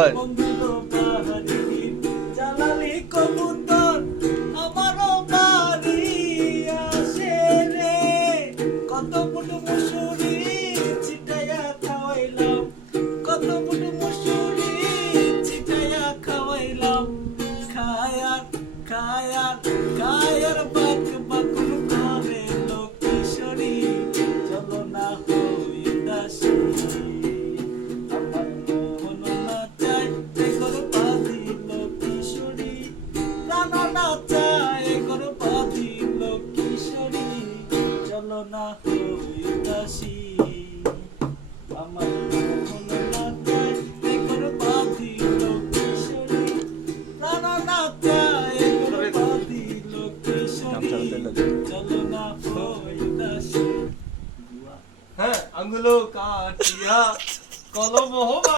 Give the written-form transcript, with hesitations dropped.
কয় বন্ধুলো বাহারি জ্বালালি কবুতর আমারও বাড়ি আসে রে কত ফুট মুসুরি ছিটাইয়া খাওয়াইলাম কত ফুট মুসুরি ছিটাইয়া খাওয়াইলাম খায়ার খায়ার খায়ার বাক বাকুল করে লোকেশ্বরী চলো না হই দাসী আমার মোহন না চাই এগোর বাঁধি লোকেশ্বরী প্রাণ না চাই এগোর বাঁধি লোকেশ্বরী চলো না হই দাসী আমার মোহন না চাই এগোর বাঁধি লোকেশ্বরী প্রাণ না চাই এগোর বাঁধি লোকেশ্বরী চলো না হই দাসী। হ্যাঁ আঙ্গুলো কাটিয়া কলম